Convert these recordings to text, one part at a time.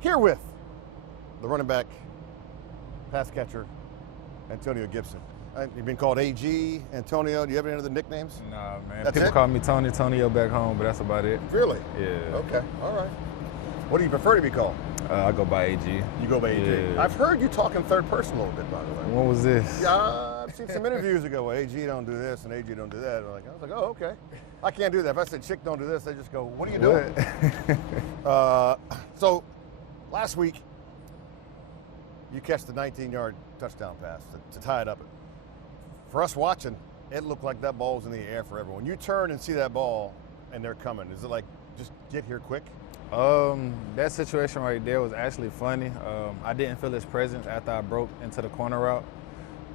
Here with the running back, pass catcher, Antonio Gibson. You've been called AG, Antonio. Do you have any other nicknames? Nah, man. That's People it? call me Tonio back home, but that's about it. Really? Yeah. Okay, all right. What do you prefer to be called? I go by AG. You go by AG. Yeah. I've heard you talk in third person a little bit, by the way. When was this? Yeah, I've seen some interviews ago where AG don't do this and AG don't do that. I was like, oh, okay. I can't do that. If I said chick don't do this, they just go, what are you doing? So last week, you catch the 19-yard touchdown pass to tie it up. For us watching, it looked like that ball was in the air forever. When you turn and see that ball and they're coming, is it like, just get here quick? That situation right there was actually funny. I didn't feel his presence after I broke into the corner route,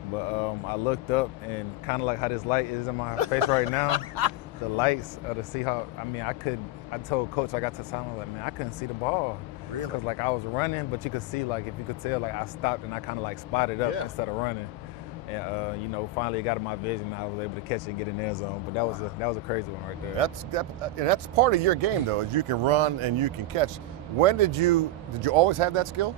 but I looked up and kind of like how this light is in my face right now, the lights of the Seahawks. I mean, I told coach I got to time, I was like, man, I couldn't see the ball. Really? Because like I was running, but you could see, like, if you could tell, like I stopped and I kind of like spotted up instead of running. And finally it got in my vision. And I was able to catch it and get in the end zone. But that was a crazy one right there. That's part of your game though, is you can run and you can catch. When did you always have that skill?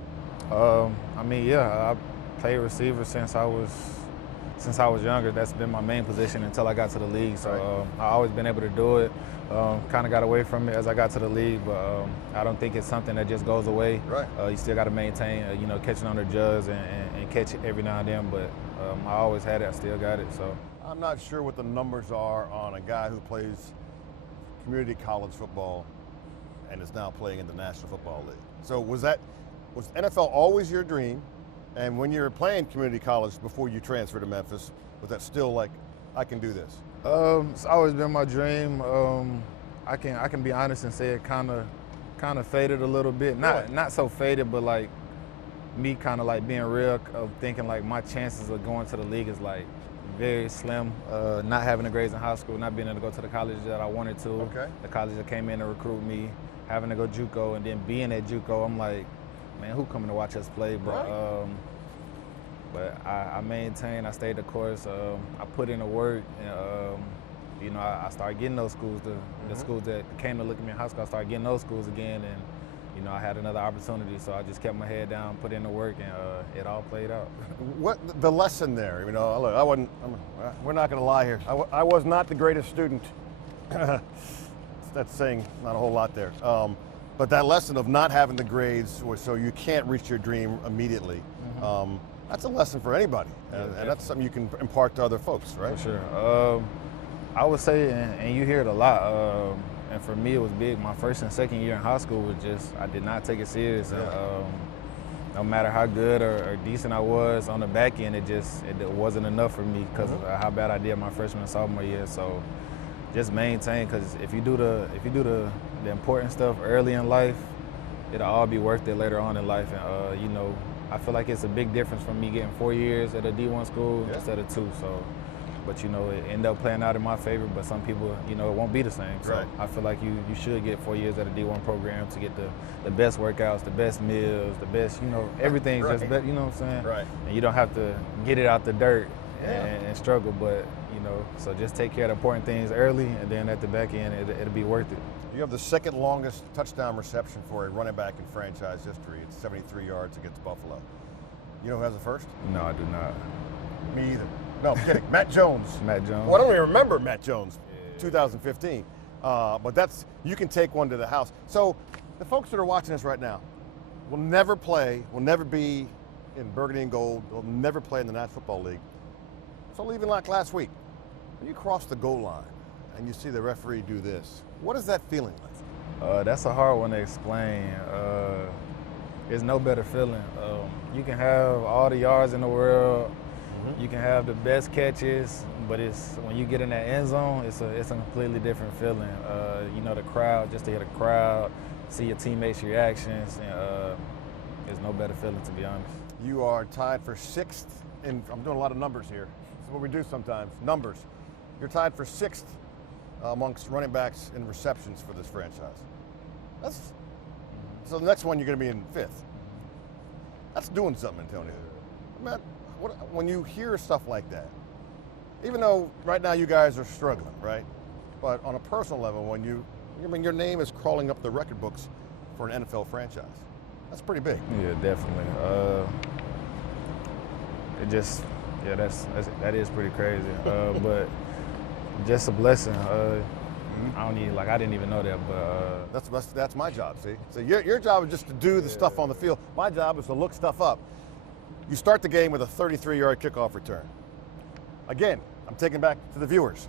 I played receiver since I was younger. That's been my main position until I got to the league. So I always been able to do it. Kind of got away from it as I got to the league, but I don't think it's something that just goes away. Right. You still got to maintain, catching on the jugs and catch it every now and then. But I always had it. I still got it. So I'm not sure what the numbers are on a guy who plays community college football and is now playing in the National Football League. So was NFL always your dream? And when you were playing community college before you transferred to Memphis, was that still like, I can do this? It's always been my dream. I can be honest and say it kind of faded a little bit. Not so faded, but like me kind of like being real of thinking like my chances of going to the league is like very slim. Not having the grades in high school, not being able to go to the college that I wanted to. Okay. The college that came in to recruit me, having to go JUCO, and then being at JUCO, I'm like, man, who coming to watch us play? But I maintained, I stayed the course. I put in the work, and I started getting those schools. The schools that came to look at me in high school, I started getting those schools again, and I had another opportunity. So I just kept my head down, put in the work, and it all played out. What the lesson there? Look, we're not going to lie here. I was not the greatest student. That's saying not a whole lot there. But that lesson of not having the grades, so you can't reach your dream immediately. That's a lesson for anybody, and that's something you can impart to other folks, right? For sure. I would say, and you hear it a lot, and for me it was big. My first and second year in high school was just, I did not take it serious. Yeah. No matter how good or decent I was on the back end, it wasn't enough for me because of how bad I did my freshman and sophomore year. So just maintain, because if you do the important stuff early in life, it'll all be worth it later on in life. And I feel like it's a big difference from me getting 4 years at a D1 school instead of 2. So, but it ended up playing out in my favor. But some people, it won't be the same. So Right. I feel like you should get 4 years at a D1 program to get the best workouts, the best meals, the best, everything's Right. just better. You know what I'm saying? Right. And you don't have to get it out the dirt Yeah. and struggle. But so just take care of the important things early, and then at the back end, it'll be worth it. You have the second longest touchdown reception for a running back in franchise history. It's 73 yards against Buffalo. You know who has the first? No, I do not. Me either. No, I'm kidding. Matt Jones. Matt Jones. Well, I don't even remember Matt Jones, 2015. But you can take one to the house. So the folks that are watching this right now will never be in burgundy and gold, will never play in the National Football League. So even like last week, when you cross the goal line and you see the referee do this, what is that feeling like? That's a hard one to explain. There's no better feeling. You can have all the yards in the world, you can have the best catches, but when you get in that end zone, it's a completely different feeling. The crowd, just to hear the crowd, see your teammates' reactions, and there's no better feeling, to be honest. You are tied for 6th, and I'm doing a lot of numbers here. This is what we do sometimes, numbers. You're tied for 6th amongst running backs in receptions for this franchise. So the next one you're going to be in 5th. That's doing something, Antonio. Matt, when you hear stuff like that, even though right now you guys are struggling, right? But on a personal level, your name is crawling up the record books for an NFL franchise. That's pretty big. Yeah, definitely. It just, yeah, that is pretty crazy. But just a blessing. I didn't even know that, but That's my job. See, so your job is just to do the stuff on the field. My job is to look stuff up. You start the game with a 33-yard kickoff return. Again, I'm taking back to the viewers.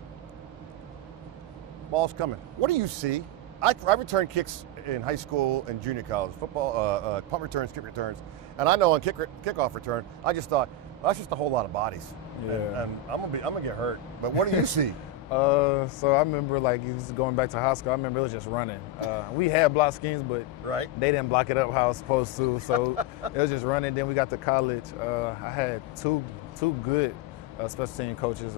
Ball's coming. What do you see? I returned kicks in high school and junior college football, punt returns, kick returns, and I know on kickoff return, I just thought that's just a whole lot of bodies, and I'm gonna get hurt. But what do you see? So I remember, like, going back to high school, I remember it was just running. We had block schemes, but they didn't block it up how I was supposed to. So it was just running. Then we got to college. I had two good special team coaches.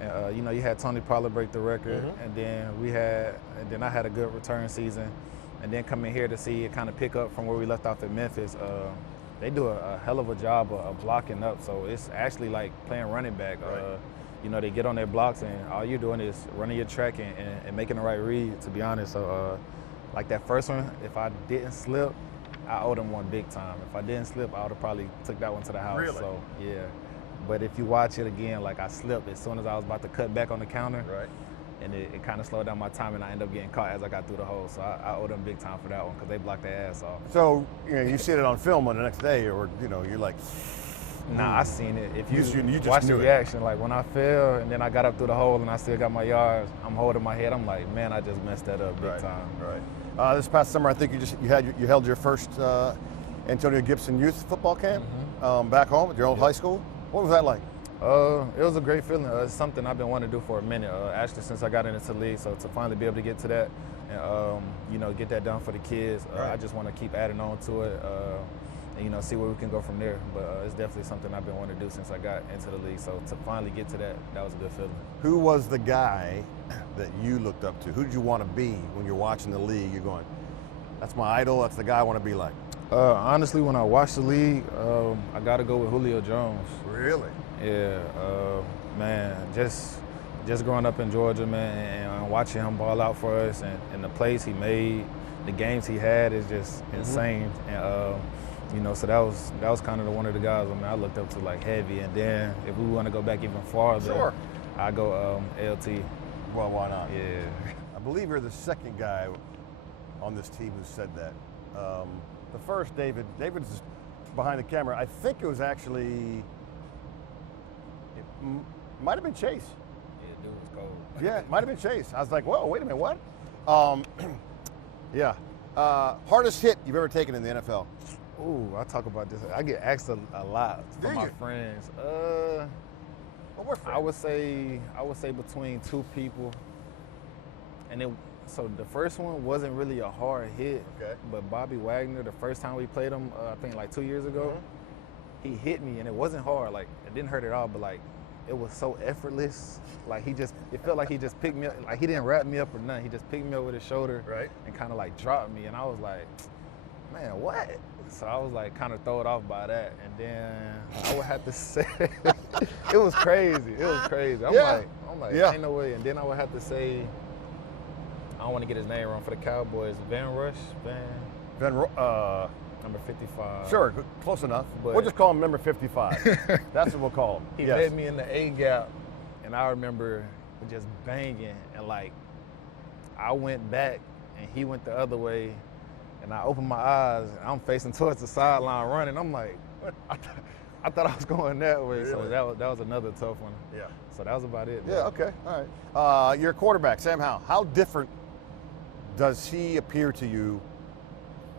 You had Tony Pollard break the record, and then I had a good return season. And then coming here to see it kind of pick up from where we left off at Memphis, they do a hell of a job of blocking up. So it's actually like playing running back. They get on their blocks, and all you're doing is running your track and making the right read, to be honest. So, like that first one, if I didn't slip, I owed them one big time. If I didn't slip, I would have probably took that one to the house. Really? So, yeah. But if you watch it again, like, I slipped as soon as I was about to cut back on the counter. Right. And it kind of slowed down my time, and I ended up getting caught as I got through the hole. So I owe them big time for that one because they blocked their ass off. So you see it on film on the next day, or you're like, nah, I seen it. If you just watch the knew it. reaction, like when I fell and then I got up through the hole and I still got my yards, I'm holding my head. I'm like, man, I just messed that up big time. Right. This past summer, I think you held your first Antonio Gibson youth football camp back home at your old high school. What was that like? It was a great feeling. It's something I've been wanting to do for a minute, actually, since I got into the league. So to finally be able to get to that and, get that done for the kids, I just want to keep adding on to it and, see where we can go from there. But it's definitely something I've been wanting to do since I got into the league. So to finally get to that was a good feeling. Who was the guy that you looked up to? Who did you want to be when you're watching the league? You're going, that's my idol, that's the guy I want to be like. Honestly, when I watch the league, I got to go with Julio Jones. Really? Yeah, man, just growing up in Georgia, man, and watching him ball out for us and the plays he made, the games he had is just insane. And, so that was kind of one of the guys I looked up to, like, heavy. And then if we want to go back even farther, I go LT. Well, why not? Yeah. I believe you're the second guy on this team who said that. The first, David's behind the camera. I think it was actually, might have been Chase. Yeah, dude was cold. Yeah, it might have been Chase. I was like, whoa, wait a minute, what? Yeah. Hardest hit you've ever taken in the NFL? Ooh, I talk about this. I get asked a lot from my friends. Well, we're friends. I would say between two people, and so the first one wasn't really a hard hit, but Bobby Wagner, the first time we played him, I think like 2 years ago, he hit me, and it wasn't hard. Like, it didn't hurt at all, but like, it was so effortless. Like, it felt like he just picked me up. Like, he didn't wrap me up or nothing. He just picked me up with his shoulder and kind of like dropped me, and I was like, man, what? So I was like kind of thrown off by that, and then I would have to say, it was crazy. It was crazy. I'm like, ain't no way. And then I would have to say, I don't want to get his name wrong, for the Cowboys, number 55. Sure, close enough. But we'll just call him number 55. That's what we'll call him. He led me in the A gap, and I remember just banging, and like, I went back, and he went the other way, and I opened my eyes, and I'm facing towards the sideline running. I'm like, I thought I was going that way. Really? So that was another tough one. Yeah. So that was about it. Yeah, okay, all right. Your quarterback, Sam Howell, how different does he appear to you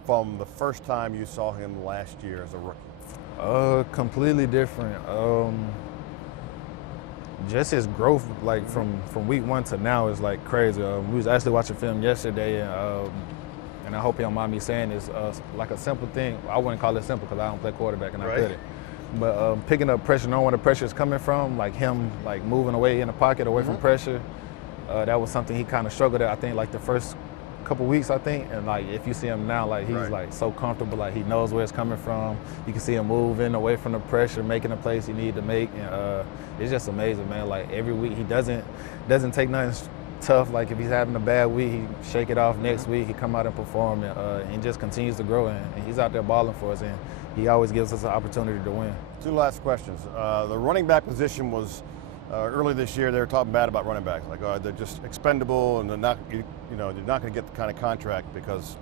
from the first time you saw him last year as a rookie? Completely different. Just his growth, like from week one to now, is like crazy. We was actually watching film yesterday, and I hope you don't mind me saying this, like a simple thing. I wouldn't call it simple because I don't play quarterback and I couldn't. But picking up pressure, knowing where the pressure is coming from, like him like moving away in the pocket, away from pressure, that was something he kind of struggled at, I think, like the first couple weeks, I think. And like, if you see him now, like, he's like so comfortable, like he knows where it's coming from. You can see him moving away from the pressure, making the plays he need to make. And it's just amazing, man. Like, every week he doesn't take nothing tough. Like if he's having a bad week, he shake it off next week. He come out and perform, and just continues to grow. And he's out there balling for us, and he always gives us an opportunity to win. 2 last questions. The running back position was early this year. They were talking bad about running backs, like they're just expendable, and they're not, they're not going to get the kind of contract because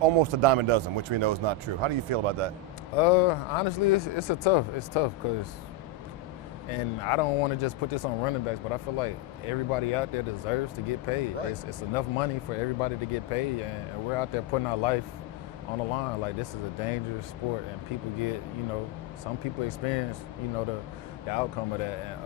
almost a dime a dozen, which we know is not true. How do you feel about that? Honestly, it's tough because, and I don't want to just put this on running backs, but I feel like everybody out there deserves to get paid. Right. It's enough money for everybody to get paid, and we're out there putting our life on the line. Like, this is a dangerous sport, and people get, some people experience, the outcome of that. And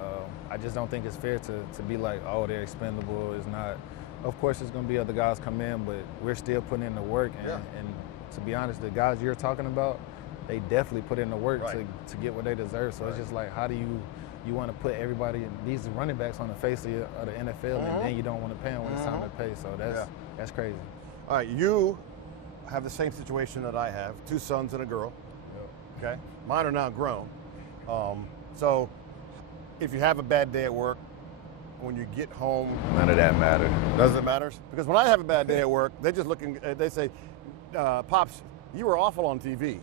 I just don't think it's fair to be like, oh, they're expendable. It's not. Of course, there's going to be other guys come in, but we're still putting in the work. And to be honest, the guys you're talking about, they definitely put in the work to get what they deserve. So it's just like, how do you want to put everybody, these running backs, on the face of the NFL, and then you don't want to pay them when it's time to pay. So that's crazy. All right, you have the same situation that I have, 2 sons and a girl. Yep. Okay, mine are now grown. So if you have a bad day at work, when you get home, None of that matters. does it matter? Because when I have a bad day at work, they just looking. They say, "Pops, you were awful on TV."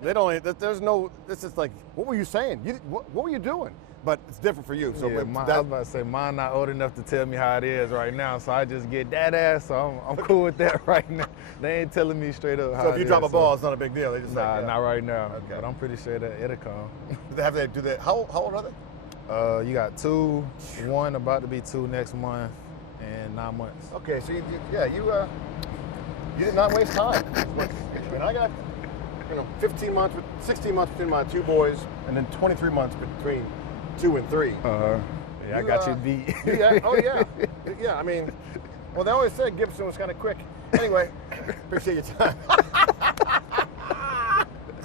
They don't. There's no. This is like, what were you saying? What were you doing? But it's different for you. So Yeah, I was about to say, mine not old enough to tell me how it is right now, so I just get that ass, so I'm cool with that right now. They ain't telling me straight up how so if you it drop is, a ball, it's not a big deal. They just Nah, like, not right now, Okay. but I'm pretty sure that it'll come. Do they? How old are they? You got 2, 1 about to be 2 next month, and 9 months. Okay, so you did not waste time. I mean, I got 15 months, 16 months between my 2 boys, and then 23 months between 2 and 3. Yeah, I got you beat. Yeah. Oh yeah. Yeah. I mean, well, they always said Gibson was kind of quick. Anyway, appreciate your time.